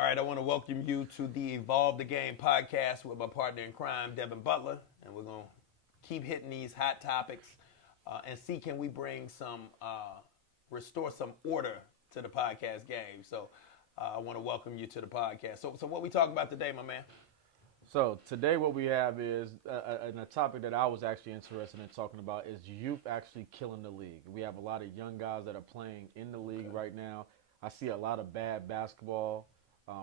All right, I want to welcome you to the Evolve the Game podcast with my partner in crime, Devin Butler, and we're going to keep hitting these hot topics and see can we bring restore some order to the podcast game. So I want to welcome you to the podcast. So what we talking about today, my man? So today what we have is a topic that I was actually interested in talking about is youth actually killing the league. We have a lot of young guys that are playing in the league right now. I see a lot of bad basketball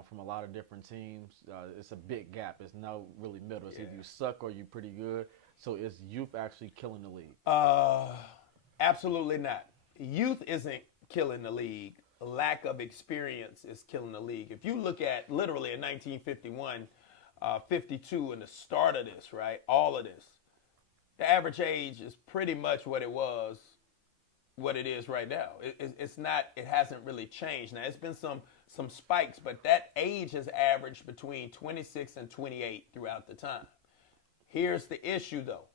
from a lot of different teams. It's a big gap. It's no really middle. It's either you suck or you pretty good. So is youth actually killing the league? Absolutely not. Youth isn't killing the league. Lack of experience is killing the league. If you look at literally in 1951, 52 and the start of this, right? All of this. The average age is pretty much what it was, what it is right now. It's not, it hasn't really changed. Now, it's been some spikes, but that age has averaged between 26 and 28 throughout the time. Here's the issue, though.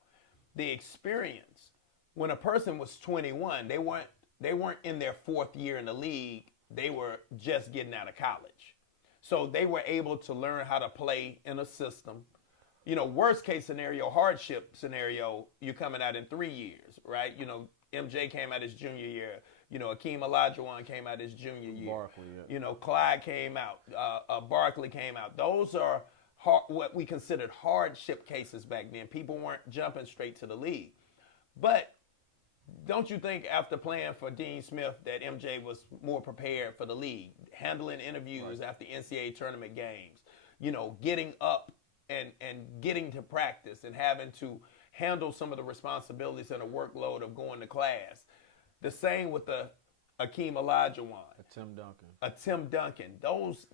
The experience. When a person was 21, they weren't in their fourth year in the league. They were just getting out of college. So they were able to learn how to play in a system. You know, worst case scenario, hardship scenario, you're coming out in 3 years, right? You know, MJ came out his junior year. You know, Akeem Olajuwon came out his junior year. Barkley, yeah. You know, Clyde came out. Barkley came out. Those are what we considered hardship cases back then. People weren't jumping straight to the league. But don't you think after playing for Dean Smith that MJ was more prepared for the league, handling interviews after NCAA tournament games, you know, getting up and getting to practice and having to handle some of the responsibilities and the workload of going to class. The same with the Akeem Olajuwon. A Tim Duncan. Those,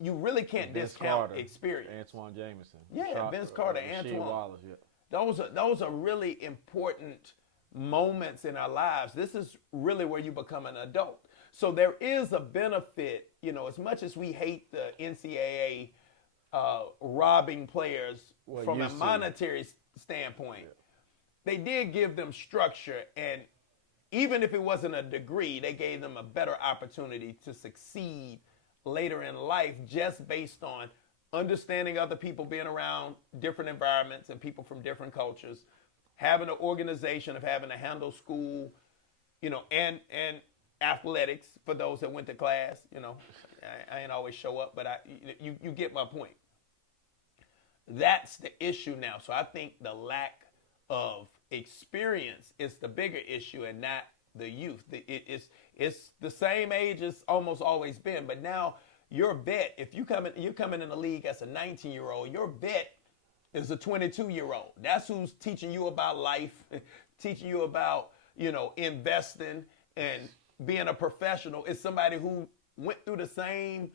you really can't discount Carter, experience. Antoine Jameson. Yeah, Vince Carter, Antoine. Wallace, yeah. Those are really important moments in our lives. This is really where you become an adult. So there is a benefit, you know, as much as we hate the NCAA robbing players from a monetary standpoint, they did give them structure, and even if it wasn't a degree, they gave them a better opportunity to succeed later in life just based on understanding other people, being around different environments and people from different cultures, having an organization of having to handle school, you know, and athletics for those that went to class. You know, I ain't always show up, but you get my point. That's the issue now. So I think the lack of experience is the bigger issue and not the youth. It's the same age it's almost always been, but now your vet, if you're coming in the league as a 19-year-old, your vet is a 22-year-old. That's who's teaching you about life, teaching you about, you know, investing and being a professional. It's somebody who went through the same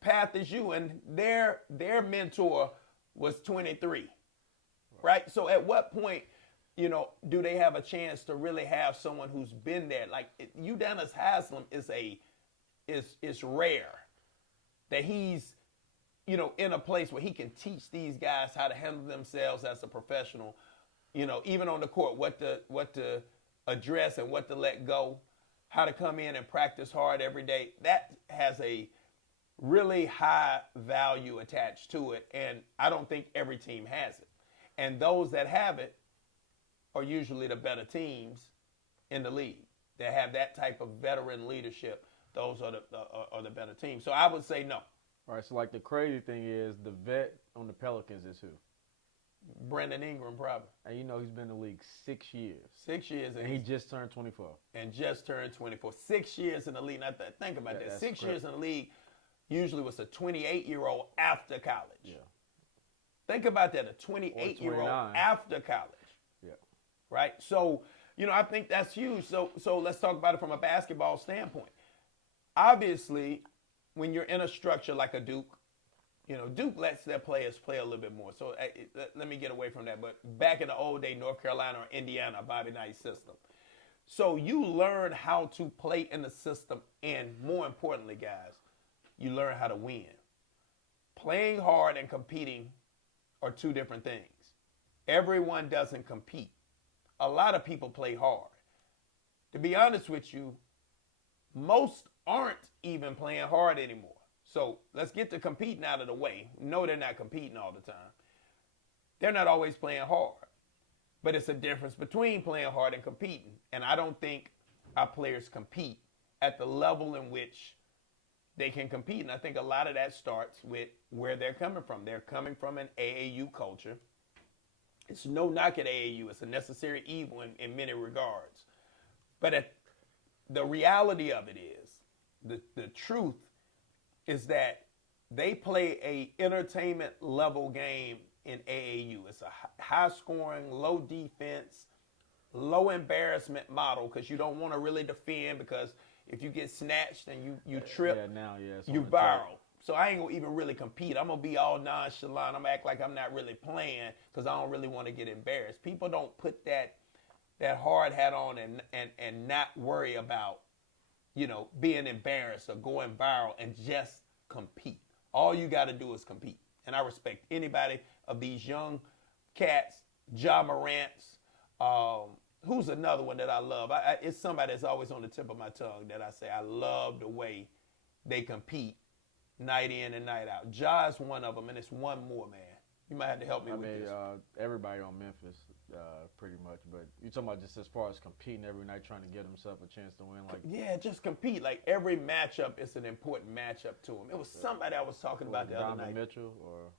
path as you, and their mentor was 23, right? So at what point, you know, do they have a chance to really have someone who's been there? Like Udonis Haslem is rare that he's, you know, in a place where he can teach these guys how to handle themselves as a professional, you know, even on the court, what to address and what to let go, how to come in and practice hard every day. That has a really high value attached to it, and I don't think every team has it. And those that have it are usually the better teams in the league. That have that type of veteran leadership. Those are the better teams. So I would say no. All right, so like the crazy thing is the vet on the Pelicans is who? Brandon Ingram, probably. And you know he's been in the league 6 years. 6 years. And he just turned 24. And just turned 24. 6 years in the league. Now think about that. 6 years in the league usually was a 28-year-old after college. Yeah. Think about that, a 28-year-old after college. Yeah. Right? So, you know, I think that's huge. So let's talk about it from a basketball standpoint. Obviously, when you're in a structure like a Duke, you know, Duke lets their players play a little bit more. So let me get away from that. But back in the old day, North Carolina or Indiana, Bobby Knight's system. So you learn how to play in the system, and more importantly, guys, you learn how to win. Playing hard and competing are two different things. Everyone doesn't compete. A lot of people play hard. To be honest with you, most aren't even playing hard anymore. So let's get the competing out of the way. No, they're not competing all the time. They're not always playing hard. But it's a difference between playing hard and competing. And I don't think our players compete at the level in which they can compete. And I think a lot of that starts with where they're coming from. They're coming from an AAU culture. It's no knock at AAU. It's a necessary evil in many regards. But the reality of it is, the truth is that they play a entertainment level game in AAU. It's a high scoring, low defense, low embarrassment model because you don't want to really defend because if you get snatched and you trip, you viral. So I ain't going to even really compete. I'm going to be all nonchalant. I'm going to act like I'm not really playing because I don't really want to get embarrassed. People don't put that hard hat on and not worry about, being embarrassed or going viral and just compete. All you got to do is compete. And I respect anybody of these young cats, Ja Morant's, who's another one that I love? It's somebody that's always on the tip of my tongue that I say I love the way they compete night in and night out. Ja is one of them, and it's one more, man. You might have to help me with this. Everybody on Memphis, pretty much. But you're talking about just as far as competing every night, trying to get himself a chance to win. Yeah, just compete. Like every matchup is an important matchup to him. It was somebody I was talking about the other night. Mitchell or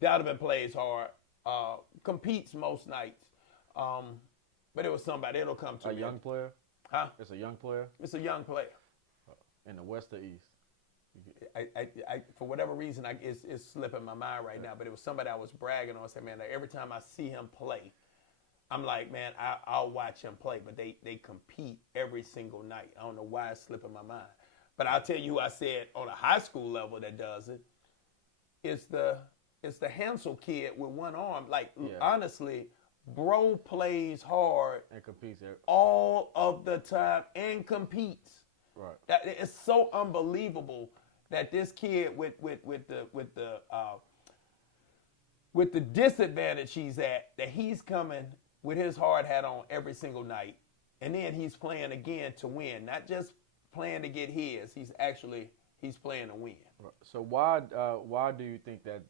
Donovan plays hard, competes most nights. But it was somebody. It'll come to me. A young player? Huh? It's a young player? It's a young player. In the West or East? I for whatever reason, it's slipping my mind right now, but it was somebody I was bragging on. I said, man, every time I see him play, I'm like, man, I'll watch him play. But they compete every single night. I don't know why it's slipping my mind. But I'll tell you who I said on a high school level that does it. It's the Hansel kid with one arm. Honestly, bro plays hard and competes all of the time and competes. Right. It's so unbelievable that this kid with the disadvantage he's at, that he's coming with his hard hat on every single night, and then he's playing again to win, not just playing to get his. He's playing to win. Right. So why do you think that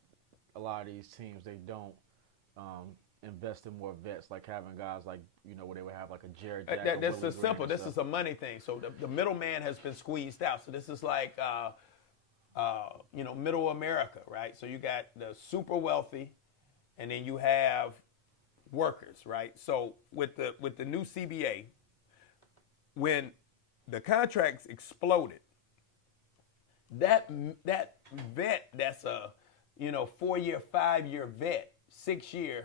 a lot of these teams they don't invest in more vets, like having guys like, where they would have like a Jared Jack? This is simple. This is a money thing. So the middleman has been squeezed out. So this is like, middle America, right? So you got the super wealthy, and then you have workers, right? So with the new CBA, when the contracts exploded, that vet that's a 4-year, 5-year vet, 6-year,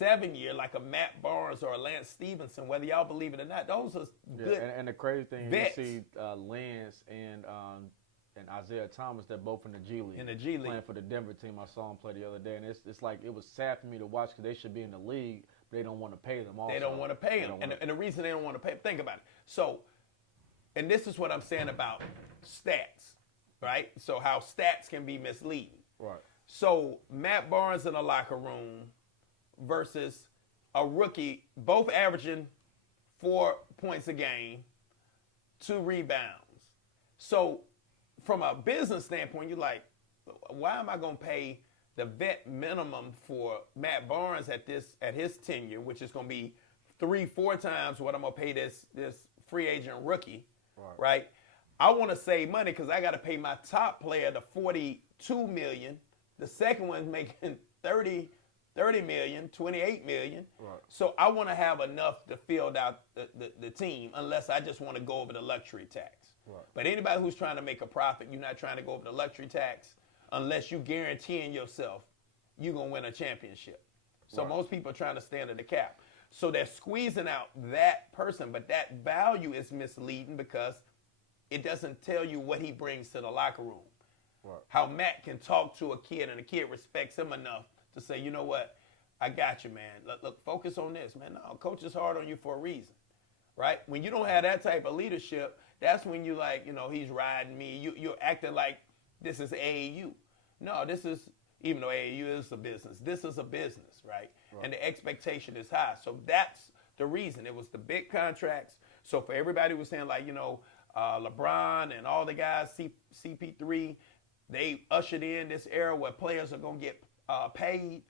7-year, like a Matt Barnes or a Lance Stevenson, whether y'all believe it or not, those are good. And the crazy thing vets. You see Lance and Isaiah Thomas, they're both in the G League. In the G League. Playing for the Denver team. I saw them play the other day, and it's like it was sad for me to watch because they should be in the league, but they don't want to pay them also. They don't want to pay them. And the reason they don't want to pay, think about it. So, and this is what I'm saying about stats, right? So how stats can be misleading. Right. So Matt Barnes in a locker room versus a rookie, both averaging 4 points a game, 2 rebounds. So from a business standpoint, you're like, why am I going to pay the vet minimum for Matt Barnes at his tenure, which is going to be 3-4 times what I'm going to pay this free agent rookie, right? I want to save money because I got to pay my top player the $42 million. The second one's making $30 million, $28 million. Right. So I want to have enough to fill out the team unless I just want to go over the luxury tax. Right. But anybody who's trying to make a profit, you're not trying to go over the luxury tax unless you guaranteeing yourself you're going to win a championship. So most people are trying to stay under the cap. So they're squeezing out that person, but that value is misleading because it doesn't tell you what he brings to the locker room. Right. How Matt can talk to a kid and a kid respects him enough to say, you know what, I got you, man. Look, focus on this, man. No, coach is hard on you for a reason, right? When you don't have that type of leadership, that's when you like, he's riding me. You're acting like this is AAU. No, this is, even though AAU is a business, this is a business, right? And the expectation is high. So that's the reason. It was the big contracts. So for everybody who was saying like, LeBron and all the guys, CP3, they ushered in this era where players are going to get paid.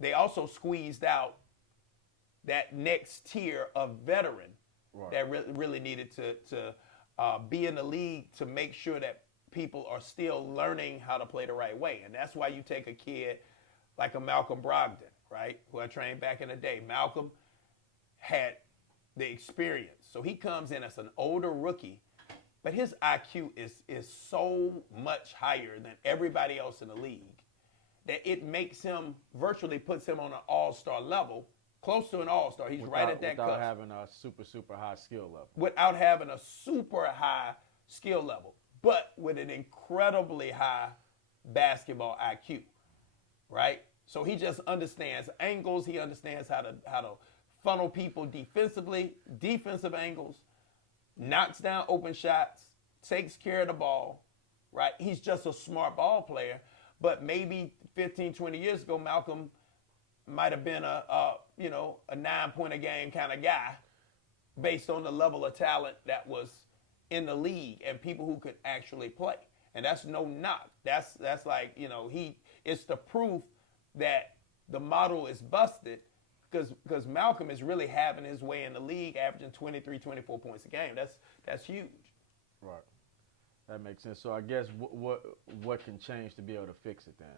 They also squeezed out that next tier of veteran that really needed to be in the league to make sure that people are still learning how to play the right way. And that's why you take a kid like a Malcolm Brogdon, right, who I trained back in the day. Malcolm had the experience. So he comes in as an older rookie, but his IQ is so much higher than everybody else in the league that it makes him, virtually puts him on an all-star level, close to an all-star. He's right at that cusp. Without having a super high skill level. Without having a super high skill level, but with an incredibly high basketball IQ, right? So he just understands angles. He understands how to funnel people defensively, defensive angles, knocks down open shots, takes care of the ball, right? He's just a smart ball player. But maybe 15, 20 years ago, Malcolm might have been a 9-point-a-game kind of guy based on the level of talent that was in the league and people who could actually play. And that's no knock. That's like, it's the proof that the model is busted because Malcolm is really having his way in the league, averaging 23, 24 points a game. That's huge. Right. That makes sense. So I guess what can change to be able to fix it then?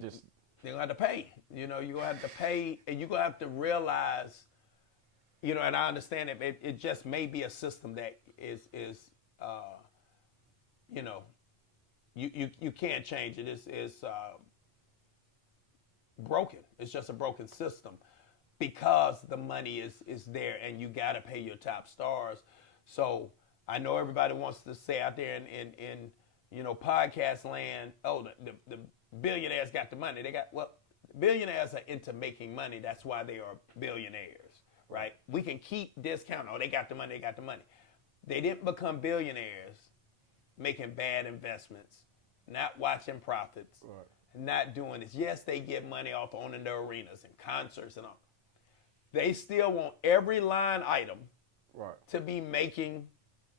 They're going to have to pay. You're going to have to pay, and you're going to have to realize, and I understand it just may be a system that is you can't change it. It's broken. It's just a broken system because the money is there and you got to pay your top stars. So I know everybody wants to say out there in podcast land, oh, the billionaires got the money. Billionaires are into making money. That's why they are billionaires, right? We can keep discounting. Oh, they got the money. They got the money. They didn't become billionaires making bad investments, not watching profits, not doing this. Yes, they get money off owning their arenas and concerts and all. They still want every line item to be making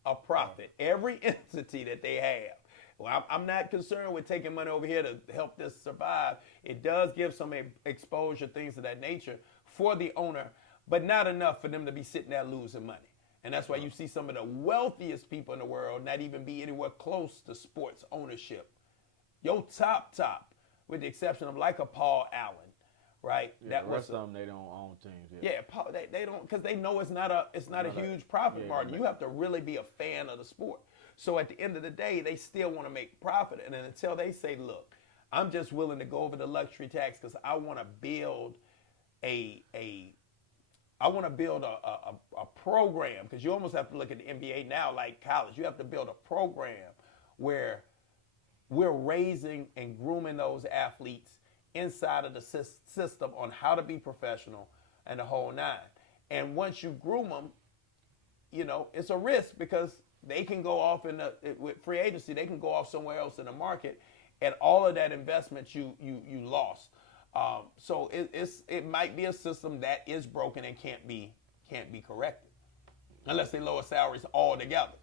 a profit. Every entity that they have. Well, I'm not concerned with taking money over here to help this survive. It does give some exposure, things of that nature for the owner, but not enough for them to be sitting there losing money. And that's why you see some of the wealthiest people in the world not even be anywhere close to sports ownership. Your top, with the exception of like a Paul Allen, right? Yeah, that was some they don't own teams. Yeah, Paul, they don't, because they know it's not a huge profit margin. You have to really be a fan of the sport. So at the end of the day, they still want to make profit. And then until they say, look, I'm just willing to go over the luxury tax because I want to build a program, because you almost have to look at the NBA now like college. You have to build a program where we're raising and grooming those athletes inside of the system on how to be professional and the whole nine. And once you groom them, it's a risk because they can go off with free agency. They can go off somewhere else in the market, and all of that investment you lost. So it might be a system that is broken and can't be corrected unless they lower salaries altogether.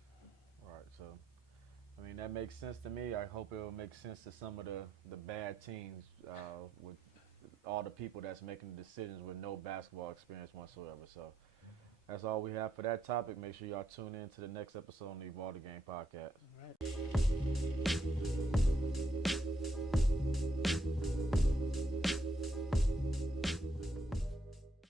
Right. So, I mean, that makes sense to me. I hope it will make sense to some of the bad teams with all the people that's making the decisions with no basketball experience whatsoever. So that's all we have for that topic. Make sure y'all tune in to the next episode on the Evolve the Game podcast. All right.